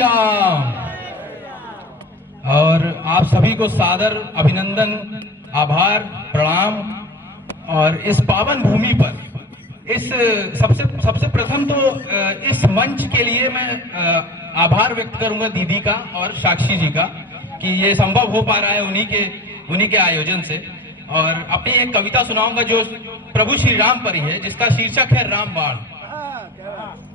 राम। और आप सभी को सादर अभिनंदन, आभार, प्रणाम। और इस पावन भूमि पर इस सबसे प्रथम तो इस मंच के लिए मैं आभार व्यक्त करूंगा दीदी का और साक्षी जी का कि ये संभव हो पा रहा है उन्हीं के आयोजन से। और अपनी एक कविता सुनाऊंगा जो प्रभु श्री राम पर ही है, जिसका शीर्षक है रामबाण।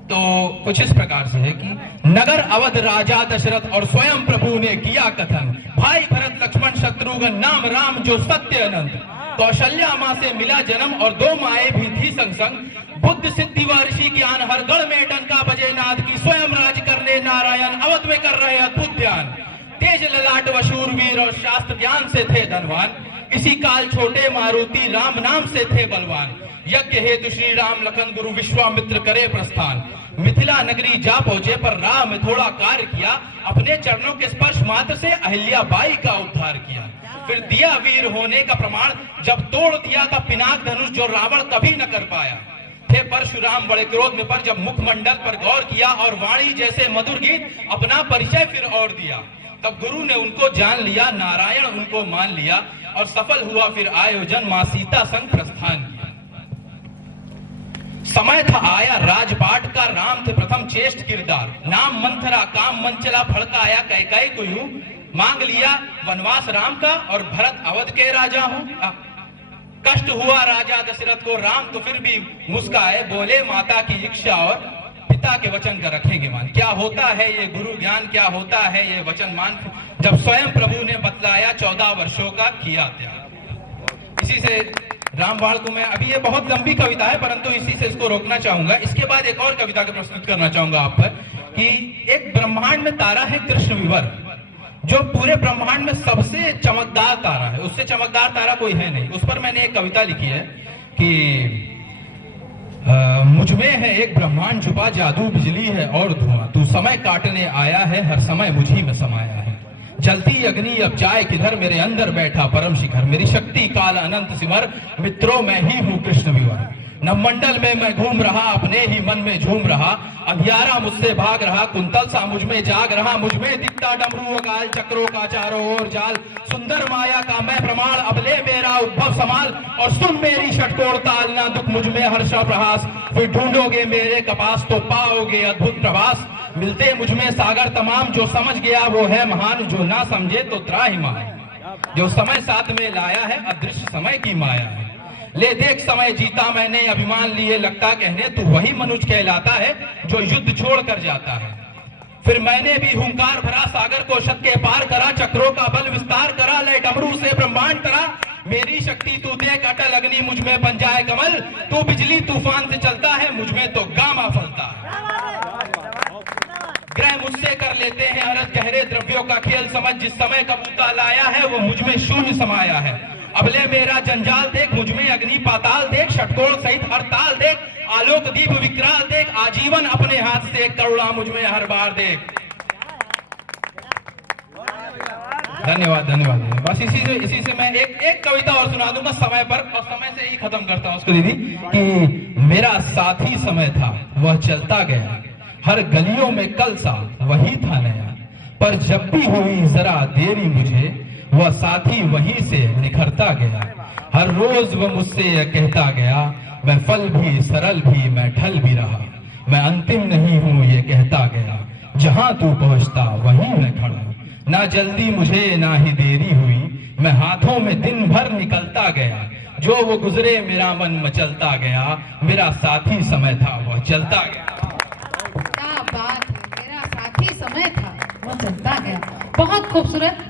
तो कुछ इस प्रकार से है कि नगर अवध राजा दशरथ और स्वयं प्रभु ने किया कथन, भाई भरत लक्ष्मण शत्रुघ्न नाम राम जो सत्य अनंत। कौशल्या माँ से मिला जन्म और 2 माएं भी थी संग संग। बुद्ध सिद्धि व ऋषि ज्ञान हर गढ़ में डंका बजे नाद की। स्वयं राज करने नारायण अवध में कर रहे अद्भुत ध्यान। तेज ललाट व शूरवीर और शास्त्र ज्ञान से थे धनवान। इसी काल छोटे मारुति राम नाम से थे बलवान। यज्ञ हेतु श्री राम लखन गुरु विश्वामित्र करे प्रस्थान। मिथिला नगरी जा पहुंचे पर राह में थोड़ा कार्य किया। अपने चरणों के स्पर्श मात्र से अहिल्या बाई का उद्धार किया। फिर दिया वीर होने का प्रमाण जब तोड़ दिया था पिनाक धनुष जो रावण कभी न कर पाया। थे परशुराम बड़े क्रोध में पर जब मुखमंडल पर गौर किया और वाणी जैसे मधुर गीत अपना परिचय फिर और दिया। तब गुरु ने उनको जान लिया, नारायण उनको मान लिया और सफल हुआ फिर आयोजन, मां सीता संग प्रस्थान किया। समय था आया राजपाट का, राम थे प्रथम चेष्ट किरदार। नाम मंथरा काम मंचला भड़काया, कैकेयी को यूं मांग लिया वनवास राम का और भरत अवध के राजा हूं। कष्ट हुआ राजा दशरथ को, राम तो फिर भी मुस्काए, बोले माता की इच्छा और पिता के वचन का रखेंगे मान। क्या होता है ये गुरु ज्ञान, क्या होता है ये वचन मान, जब स्वयं प्रभु ने बतलाया 14 वर्षों का किया त्याग। इसी से रामबाण को मैं, अभी ये बहुत लंबी कविता है परंतु इसी से इसको रोकना चाहूंगा। इसके बाद एक और कविता को प्रस्तुत करना चाहूंगा आप पर कि एक ब्रह्मांड में तारा है कृष्ण विवर, जो पूरे ब्रह्मांड में सबसे चमकदार तारा है। उससे चमकदार तारा कोई है नहीं। उस पर मैंने एक कविता लिखी है कि मुझमें है एक ब्रह्मांड छुपा, जादू बिजली है और धुआं। तू समय काटने आया है, हर समय मुझी में समाया है। जलती अग्नि अब जाए किधर, मेरे अंदर बैठा परम शिखर। मेरी शक्ति काल अनंत सिमर, मित्रों मैं ही हूँ कृष्ण विवर। नवमंडल में मैं घूम रहा, अपने ही मन में झूम रहा। अंधियारा मुझसे भाग रहा, कुंतल सा मुझ में जाग रहा। मुझ में दिखता डमरू काल, चक्रों का चारों ओर जाल। सुंदर माया का मैं प्रमाण, अब ले मेरा उद्भव समाल। और सुन मेरी षटकोर ताल, ना दुख मुझ में हर्ष प्रहास। फिर ढूंढोगे मेरे कपास तो पाओगे अद्भुत प्रभास। मिलते मुझ में सागर तमाम, जो समझ गया वो है महान। जो ना समझे तो त्राहिमाम। जो समय साथ में लाया है, अदृश्य समय की माया है। ले देख समय जीता मैंने, अभिमान लिए लगता कहने। तू वही मनुज कहलाता है जो युद्ध छोड़ कर जाता है। फिर मैंने भी हुंकार भरा, सागर को शत के पार करा। चक्रों का बल विस्तार करा, ले डमरू से ब्रह्मांड करा। मेरी शक्ति तू देख, अटल अग्नि मुझ में बन जाए कमल। तू बिजली तूफान से चलता है, मुझ में तो गामा फलता है। ग्रह मुझसे कर लेते हैं अरज, गहरे द्रव्यों का खेल समझ। जिस समय कबूता लाया है वो मुझ में शून्य समाया है। अबले मेरा जंजाल देख, मुझ में अग्नि पाताल देख। षटकोण सहित हर ताल देख, आलोक दीप विकराल देख। आजीवन अपने हाथ से करुणा मुझ में हर बार देख। धन्यवाद धन्यवाद। बस इसी से मैं एक कविता और सुना दूंगा समय पर, और समय से ही खत्म करता हूं उसको दीदी। कि मेरा साथी समय था वह चलता गया, हर गलियों में कल सा वही था नया। पर जब भी हुई जरा देरी मुझे, वह साथी वहीं से निखरता गया। हर रोज वह मुझसे यह कहता गया, मैं फल भी सरल भी मैं ठल भी रहा। मैं अंतिम नहीं हूँ ये कहता गया, जहां तू पहुंचता वहीं मैं खड़ा। ना जल्दी मुझे ना ही देरी हुई, मैं हाथों में दिन भर निकलता गया। जो वो गुजरे मेरा मन मचलता गया, मेरा साथी समय था वह चलता गया। क्या बात है, मेरा साथी समय था वह चलता गया। बहुत खूबसूरत।